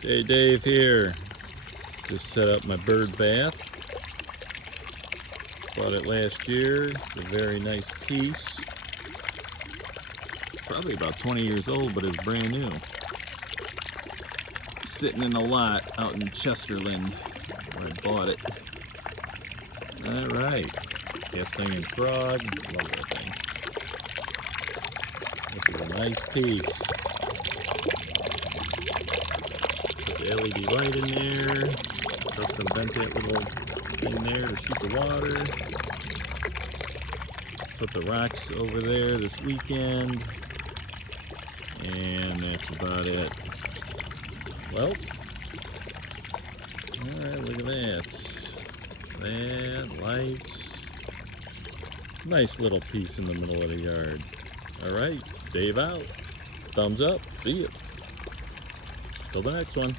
Hey, Dave here. Just set up my bird bath. Bought it last year. It's a very nice piece. Probably about 20 years old, but it's brand new. Sitting in a lot out in Chesterland where I bought it. Alright. Castanian frog. Love that thing. This is a nice piece. Put the LED light in there. Custom vent that little thing there to shoot the water. Put the rocks over there this weekend. And that's about it. Well, alright, look at that. That, lights. Nice little piece in the middle of the yard. Alright, Dave out. Thumbs up. See ya. Till the next one.